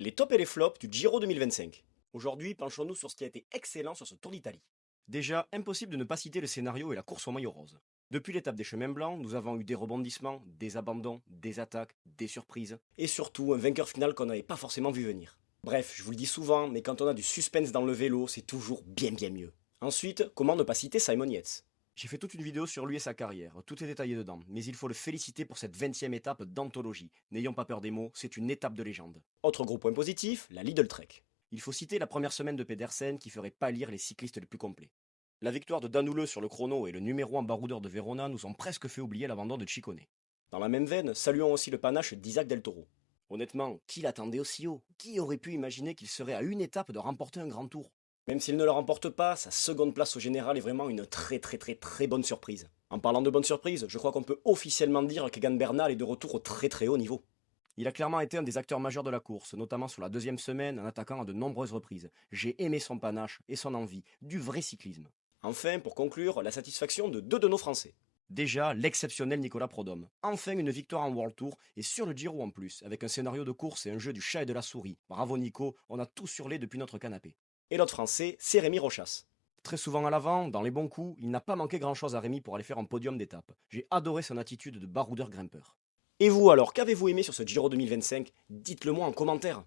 Les tops et les flops du Giro 2025. Aujourd'hui, penchons-nous sur ce qui a été excellent sur ce Tour d'Italie. Déjà, impossible de ne pas citer le scénario et la course au maillot rose. Depuis l'étape des chemins blancs, nous avons eu des rebondissements, des abandons, des attaques, des surprises, et surtout un vainqueur final qu'on n'avait pas forcément vu venir. Bref, je vous le dis souvent, mais quand on a du suspense dans le vélo, c'est toujours bien mieux. Ensuite, comment ne pas citer Simon Yates? J'ai fait toute une vidéo sur lui et sa carrière, tout est détaillé dedans, mais il faut le féliciter pour cette 20e étape d'anthologie. N'ayons pas peur des mots, c'est une étape de légende. Autre gros point positif, la Lidl Trek. Il faut citer la première semaine de Pedersen qui ferait pâlir les cyclistes les plus complets. La victoire de Danoulle sur le chrono et le numéro 1 baroudeur de Verona nous ont presque fait oublier l'abandon de Ciccone. Dans la même veine, saluons aussi le panache d'Isaac Del Toro. Honnêtement, qui l'attendait aussi haut? Qui aurait pu imaginer qu'il serait à une étape de remporter un grand tour? Même s'il ne le remporte pas, sa seconde place au général est vraiment une très bonne surprise. En parlant de bonne surprise, je crois qu'on peut officiellement dire qu'Egan Bernal est de retour au très haut niveau. Il a clairement été un des acteurs majeurs de la course, notamment sur la deuxième semaine en attaquant à de nombreuses reprises. J'ai aimé son panache et son envie, du vrai cyclisme. Enfin, pour conclure, la satisfaction de deux de nos Français. Déjà, l'exceptionnel Nicolas Prodhomme. Enfin une victoire en World Tour, et sur le Giro en plus, avec un scénario de course et un jeu du chat et de la souris. Bravo Nico, on a tout surlé depuis notre canapé. Et l'autre Français, c'est Rémi Rochas. Très souvent à l'avant, dans les bons coups, il n'a pas manqué grand-chose à Rémi pour aller faire un podium d'étape. J'ai adoré son attitude de baroudeur grimpeur. Et vous alors, qu'avez-vous aimé sur ce Giro 2025? Dites-le moi en commentaire.